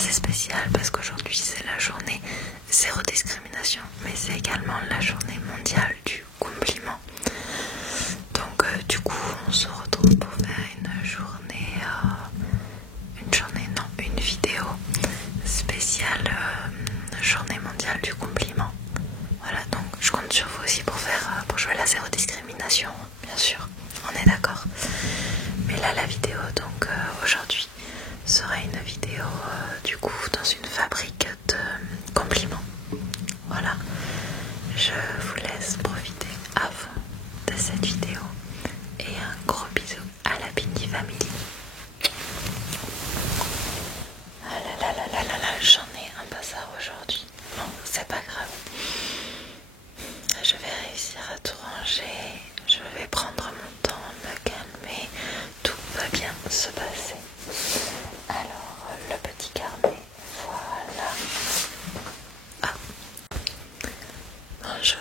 assez spécial parce qu'aujourd'hui c'est la journée zéro discrimination, mais c'est également la journée mondiale du compliment. Donc du coup on se retrouve pour faire une vidéo spéciale journée mondiale du compliment. Voilà, donc je compte sur vous aussi pour jouer la zéro discrimination, bien sûr, on est d'accord. Mais là la vidéo donc aujourd'hui sera une vidéo du coup dans une fabrique de compliments. Voilà, je vous laisse profiter à fond de cette vidéo et un gros bisou à la Bindi Family. Ah là là là là là là, j'en ai un bazar aujourd'hui. Bon, c'est pas grave. Je vais réussir à tout ranger. Je vais prendre mon temps, me calmer. Tout va bien se passer. Alors, le petit carnet, voilà. Ah. Bonjour.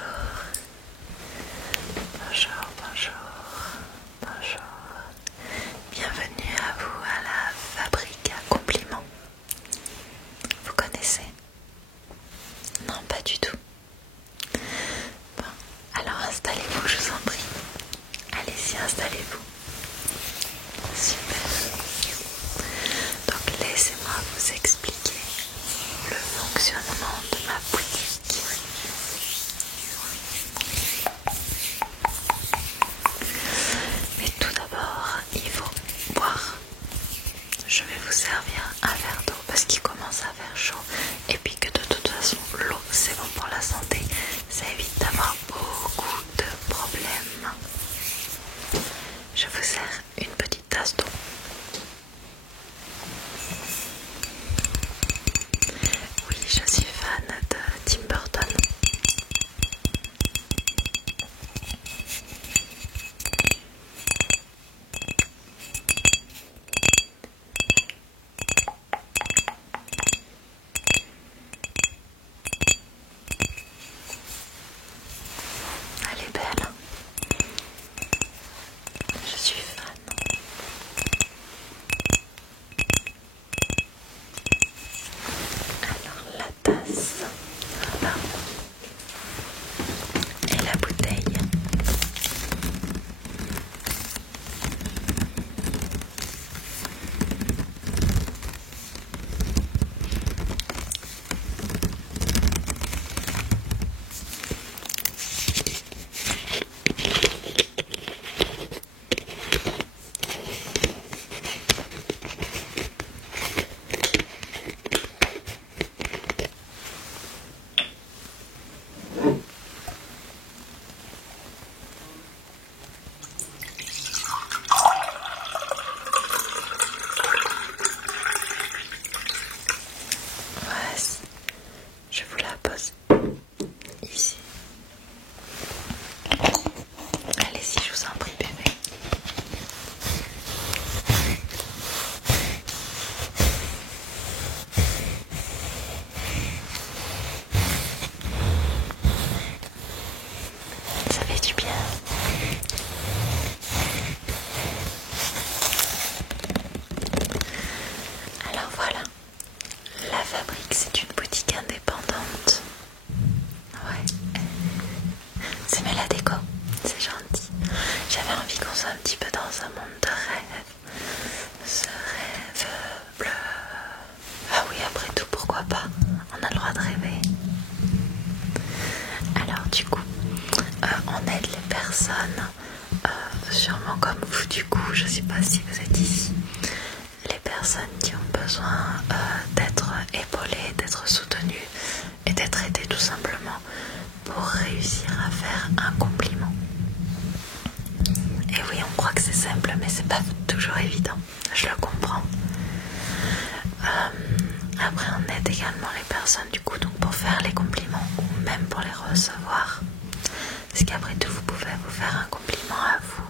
Bonjour, bonjour. Bonjour. Bienvenue à vous à la fabrique à compliments. Vous connaissez? Non, pas du tout. Bon, alors installez-vous, je vous en prie. Allez-y, installez-vous. Super. Donc laissez-moi vous expliquer le fonctionnement de ma boutique. Mais tout d'abord, il faut boire. Je vais vous servir un verre d'eau parce qu'il commence à faire chaud et puis que de toute façon l'eau c'est bon pour la santé, ça évite d'avoir beaucoup de problèmes. Je vous sers une petite tasse d'eau. Oui, je suis fan de Tim Burton. Elle est belle. Je suis fan. Alors la tasse, voilà. Et la bouteille. Voici, je vous la pose ici. Allez-y, je vous en prie, bébé. Ça fait du bien. Alors voilà, la fabrique c'est une boutique indépendante. Ouais, c'est mais la déco, c'est gentil. J'avais envie qu'on soit un petit peu dans un monde de rêve. Ce rêve bleu. Ah oui, après tout, pourquoi pas? On a le droit de rêver. Alors du coup, on aide les personnes, sûrement comme vous du coup, je sais pas si vous êtes ici, les personnes qui ont besoin d'être épaulées, d'être soutenues et d'être aidées tout simplement pour réussir à faire un compliment. Et oui, on croit que c'est simple, mais c'est pas toujours évident, je le comprends. Après, on aide également les personnes du coup donc pour faire les compliments ou même pour les recevoir. Parce qu'après tout, vous pouvez vous faire un compliment à vous.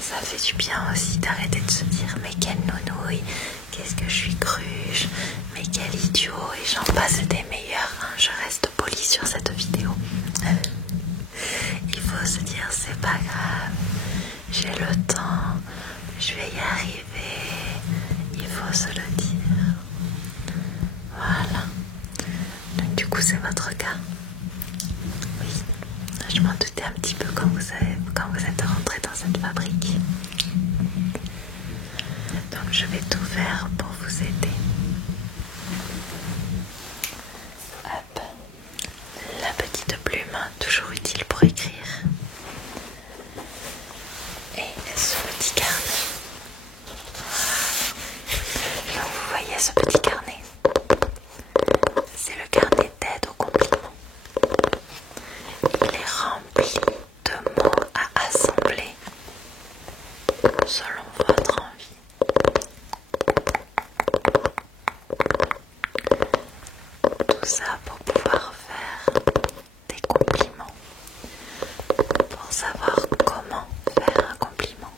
Ça fait du bien aussi d'arrêter de se dire mais quelle nounouille, qu'est-ce que je suis cruche, mais quel idiot, et j'en passe des meilleurs. Hein. Je reste polie sur cette vidéo. Il faut se dire c'est pas grave, j'ai le temps, je vais y arriver. Il faut se le dire. coup c'est votre cas. Oui, je m'en doutais un petit peu quand vous êtes rentré dans cette fabrique. Donc je vais tout faire pour vous aider. Hop, la petite plume, toujours utile pour écrire. Et ce petit carnet. Voilà. Donc vous voyez ce petit carnet. C'est le carnet d'aide au compliment. Il est rempli de mots à assembler selon votre envie. Tout ça pour pouvoir faire des compliments, pour savoir comment faire un compliment.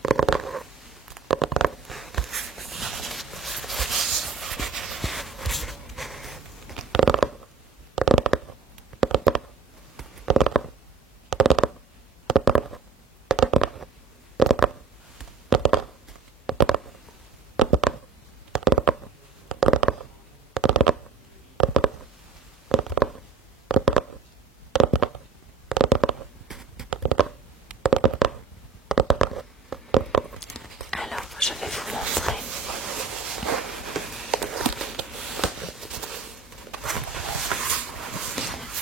Alors, je vais vous montrer.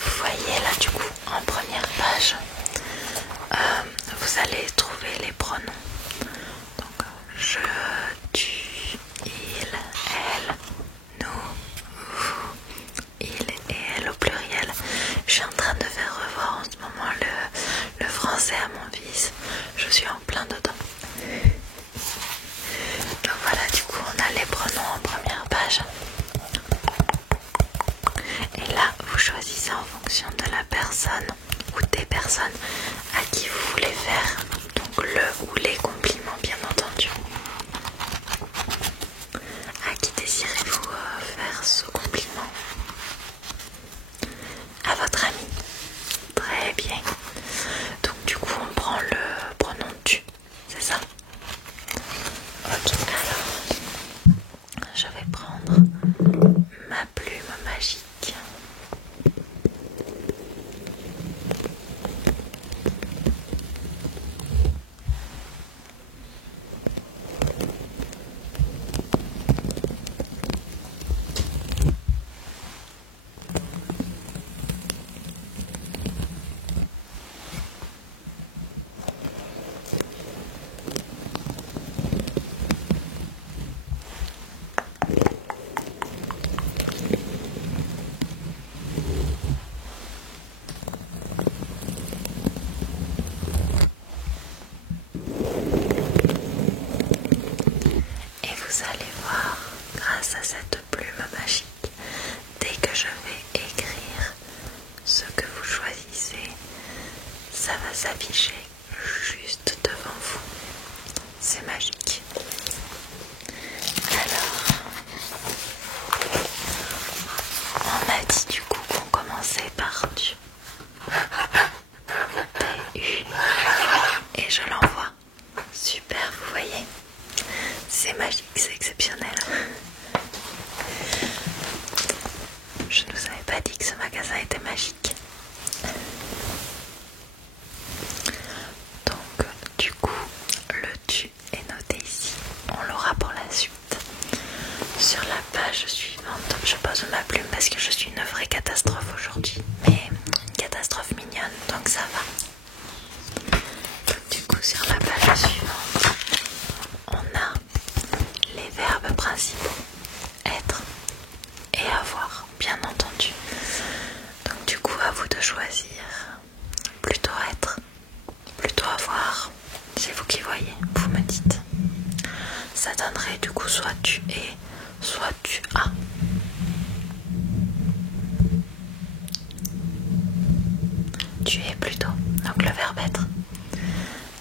Vous voyez là du coup en première page, vous allez trouver les pronoms. Donc je, tu, il, elle, nous, vous, il et elle au pluriel. Je suis en train de faire revoir en ce moment le français à mon fils. Je suis en plein dedans. Donc voilà, du coup on a les pronoms en première page. Et là vous choisissez en fonction de la personne ou des personnes à qui vous voulez faire donc le ou les compliments, bien entendu. À qui désirez-vous faire ce compliment? À votre ami. Très bien. Donc du coup on prend le pronom tu, c'est ça? Ok, alors je vais prendre ma plume magique. Et vous allez voir, grâce à cette plume magique, dès que je vais écrire ce que vous choisissez, ça va s'afficher juste devant vous. C'est magique. Alors, on m'a dit du coup qu'on commençait par du T-U et je l'envoie. Super, vous voyez? C'est magique, c'est exceptionnel. Je ne vous avais pas dit que ce magasin était magique. Donc, du coup, le tu est noté ici. On l'aura pour la suite. Sur la page suivante, je pose ma plume parce que je suis une vraie catastrophe aujourd'hui. Mais une catastrophe mignonne, donc ça va. Donc, du coup, sur la page suivante, on a les verbes principaux. Être et avoir, bien entendu. Donc du coup, à vous de choisir. Plutôt être, plutôt avoir. C'est vous qui voyez, vous me dites. Ça donnerait du coup soit tu es, soit tu as. Tu es plutôt, donc le verbe être.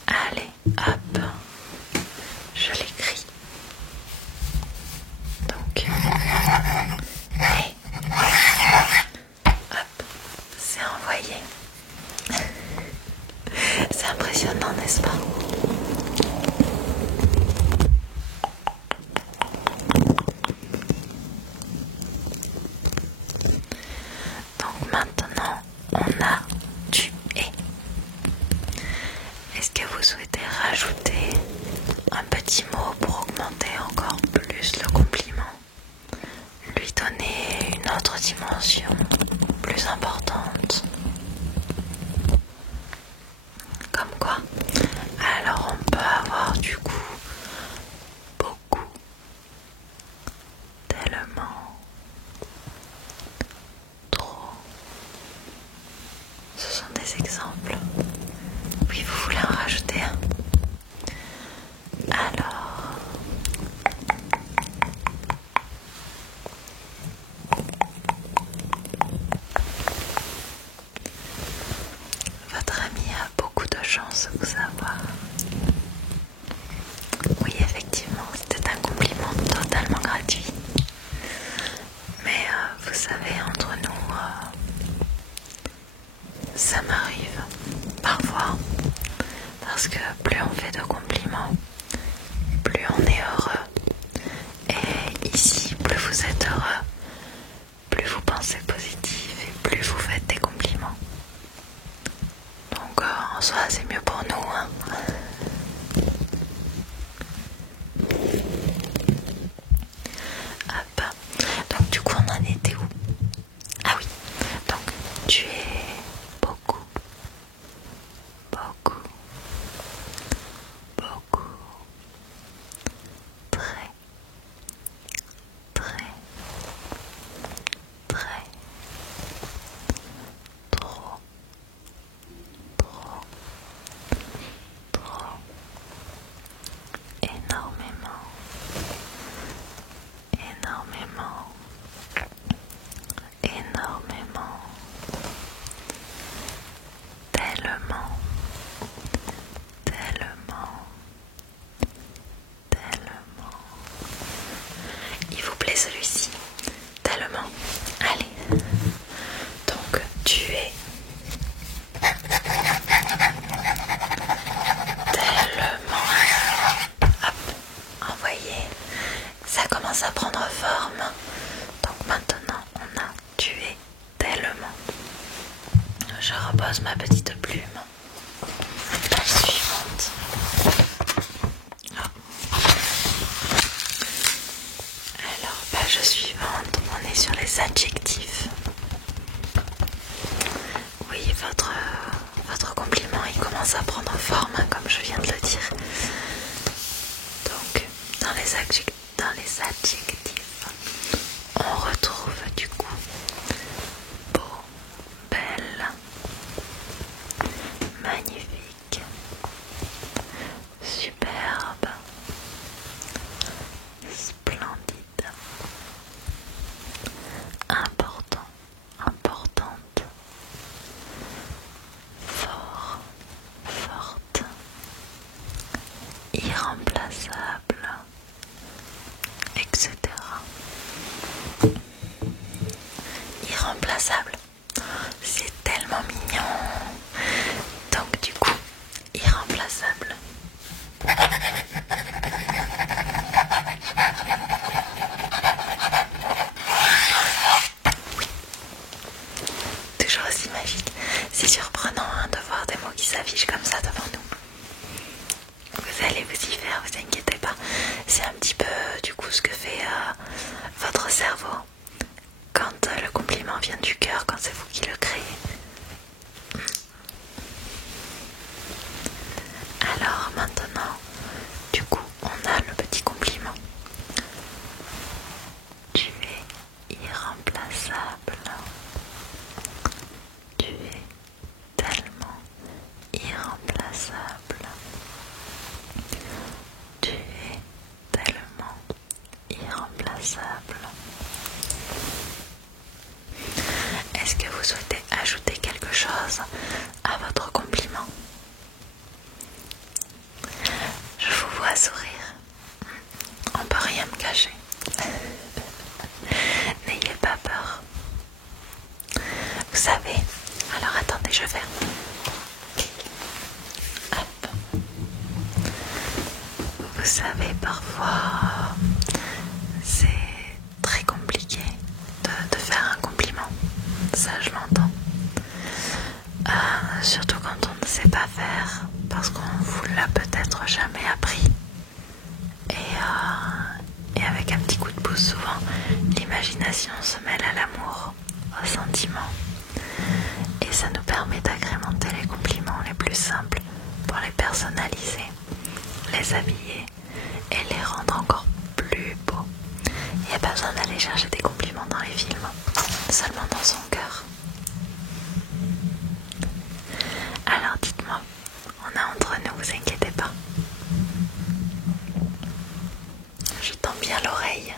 Allez, hop, je l'écris. Donc, et hop, c'est envoyé. C'est impressionnant, n'est-ce pas? Donc souhaitez rajouter un petit mot pour augmenter encore plus le compliment, lui donner une autre dimension plus importante. Comme quoi, alors on peut avoir du coup beaucoup, tellement, trop. Ce sont des exemples. Oui, vous voulez en rajouter un? Alors, votre ami a beaucoup de chance de vous avoir. Oui, effectivement, c'était un compliment totalement gratuit. Mais vous savez, entre nous, ça m'arrive parfois. Parce que plus on fait de compliments, plus on est heureux. Et ici, plus vous êtes heureux, plus vous pensez positif et plus vous faites des compliments. Donc en soi, c'est mieux pour nous, hein. Hop. Donc du coup, on en était où? Ah oui. Donc tu es beaucoup, beaucoup, beaucoup, très, très, très, trop, trop, trop, énormément, énormément, énormément, tellement, tellement, tellement. Il vous plaît celui-ci? Tellement. Allez. Donc tu es tellement. Hop. Envoyé. Ça commence à prendre forme. Donc maintenant on a tué tellement. Je repose ma petite plume. Page suivante. Alors, page suivante, on est sur les adjectifs. Oui, votre compliment, il commence à prendre forme, hein, comme je viens de le dire. Donc, dans les adjectifs, on retrouve du coup beau, belle, magnifique, superbe, splendide, important, importante, fort, forte, irremplaçable, etc. Irremplaçable, c'est tellement mignon. Donc du coup, irremplaçable. Oui, toujours aussi magique. C'est surprenant, hein, de voir des mots qui s'affichent comme ça devant nous. Vous allez vous y faire, vous inquiétez pas. C'est un petit peu du coup ce que fait votre cerveau quand le compliment vient du cœur, quand c'est vous qui le créez. Alors maintenant, du coup, on a le petit compliment. Tu es irremplaçable. Tu es tellement irremplaçable. Tu es tellement irremplaçable. Est-ce que vous souhaitez ajouter quelque chose à votre compliment? Je vous vois sourire. On peut rien me cacher. N'ayez pas peur. Vous savez, alors attendez, je vais. Hop. Vous savez, parfois, c'est très compliqué de faire un compliment. Ça, je l'entends. Surtout quand on ne sait pas faire, parce qu'on vous le l'a peut-être jamais appris. Et avec un petit coup de pouce, souvent, l'imagination se mêle à l'amour, au sentiment. Et ça nous permet d'agrémenter les compliments les plus simples pour les personnaliser, les habiller et les rendre encore plus beaux. Il n'y a pas besoin d'aller chercher des compliments dans les films, seulement dans son cœur. Alors dites-moi, on a entre nous, vous inquiétez pas. Je tends bien l'oreille.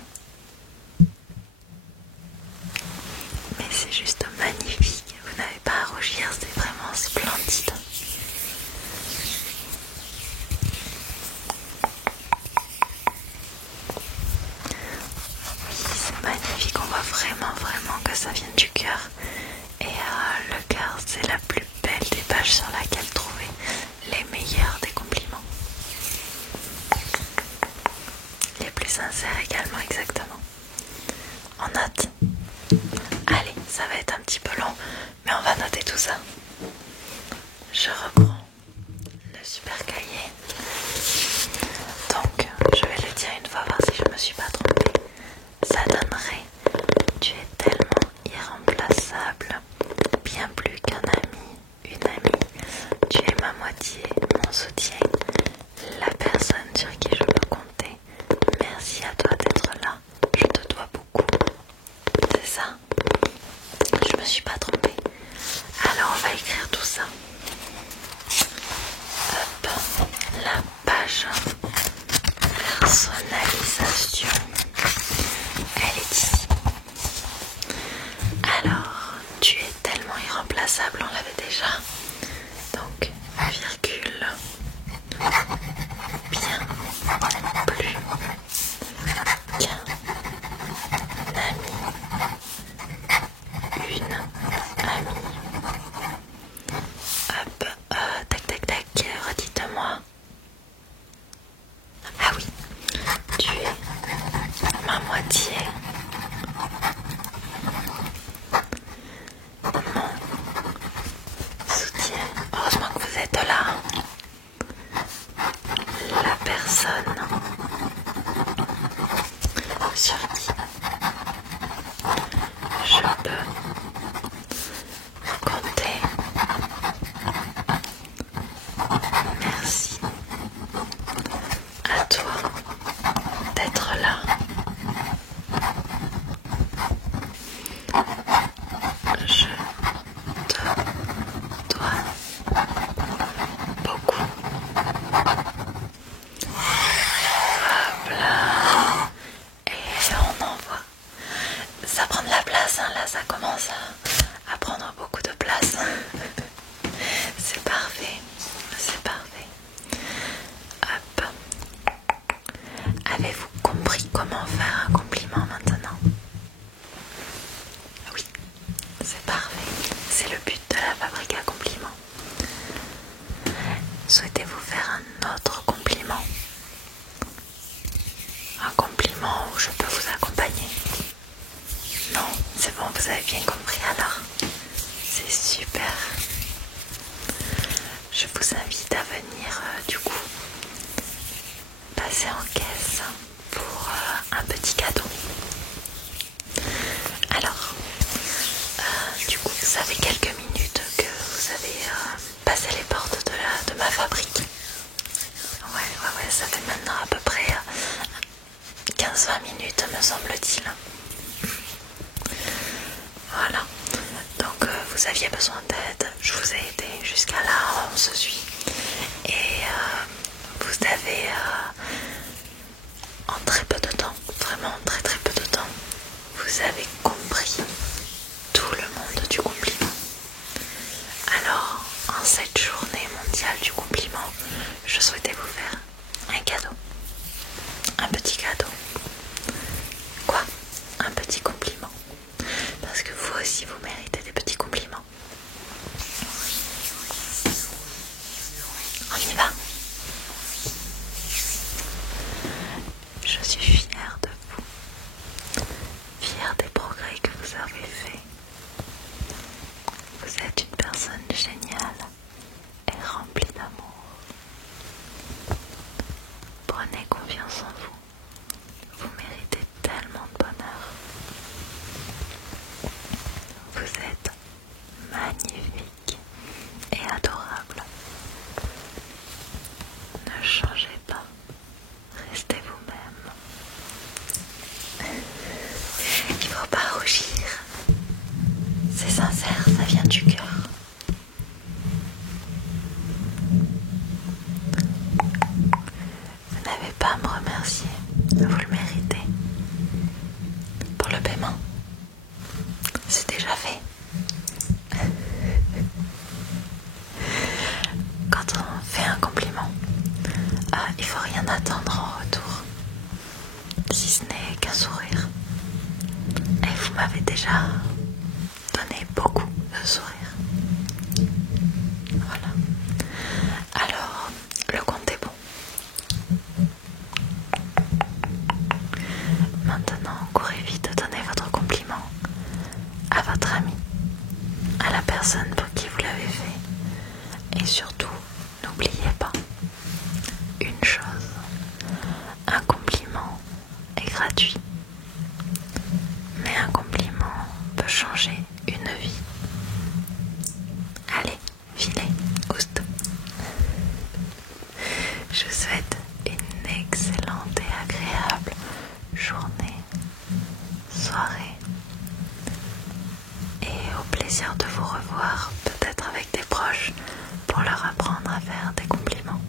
Mais c'est juste magnifique, vous n'avez pas à rougir, c'est vraiment splendide. Oui, c'est magnifique, on voit vraiment que ça vient du cœur. Et le cœur, c'est la plus belle des pages sur laquelle trouver les meilleurs des compliments. Les plus sincères également, exactement. On note. Allez, ça va être un petit peu long, mais on va noter tout ça. Je reprends le super cahier. Donc, je vais le dire une fois, voir si je me suis pas trompée. Ça donnerait: tu es tellement irremplaçable, bien plus qu'un ami, une amie. Tu es ma moitié, mon soutien, la personne sur qui je peux compter. Merci à toi d'être là, je te dois beaucoup. C'est ça? Je me suis pas trompée. Alors on va écrire tout ça. Hop, la page personnalisation, elle est ici. Alors, tu es tellement irremplaçable, on l'avait déjà. Donc, virgule, bien plus qu'un ami, une amie. Hop, tac, redites-moi. Ah oui, tu es ma moitié, mon soutien. Heureusement que vous êtes là. La personne sur qui je peux compter. Merci à toi d'être là. Je te dois beaucoup. Hop là. Et on envoie. Ça prend de la place, hein, là ça commence à prendre beaucoup de place. C'est parfait, c'est parfait. Hop. Avez-vous compris comment faire un compliment maintenant? Oui, c'est parfait. C'est le but de la fabrique à compliments. Souhaitez-vous faire un autre compliment? Un compliment où je peux vous accompagner? Non, c'est bon, vous avez bien compris alors. C'est super. Je vous invite à venir du coup passer en caisse pour un petit cadeau. Alors, du coup, ça fait quelques minutes que vous avez passé les portes de ma fabrique. Ouais, ça fait maintenant à peu près 15-20 minutes, me semble-t-il. Voilà, donc vous aviez besoin d'aide, je vous ai aidé, jusqu'à là on se suit. Et vous avez en très peu de temps, vraiment en très peu de temps, vous avez compris tout le monde du compliment. Alors, en cette journée mondiale du compliment, je souhaitais vous faire un cadeau. Un petit cadeau. Quoi? Un petit compliment. Parce que vous aussi, vous méritez des petits compliments. On y va? Je suis fière de vous. Fière des progrès que vous avez faits. Vous êtes une personne géniale et remplie d'amour. pas à me remercier, vous le méritez. Pour le paiement, c'est déjà fait. Quand on fait un compliment, il faut rien attendre en retour, si ce n'est qu'un sourire. Et vous m'avez déjà donné beaucoup de sourires. Voilà. Alors, le compte est bon. Maintenant, courez vite donner votre compliment à votre ami, à la personne pour qui vous l'avez fait. Et surtout, n'oubliez pas une chose, un compliment est gratuit, mais un compliment peut changer une vie. Allez, filez, oust. Je vous souhaite une excellente et agréable journée, soirée, et au plaisir de vous revoir, peut-être avec des proches, pour leur apprendre à faire des compliments.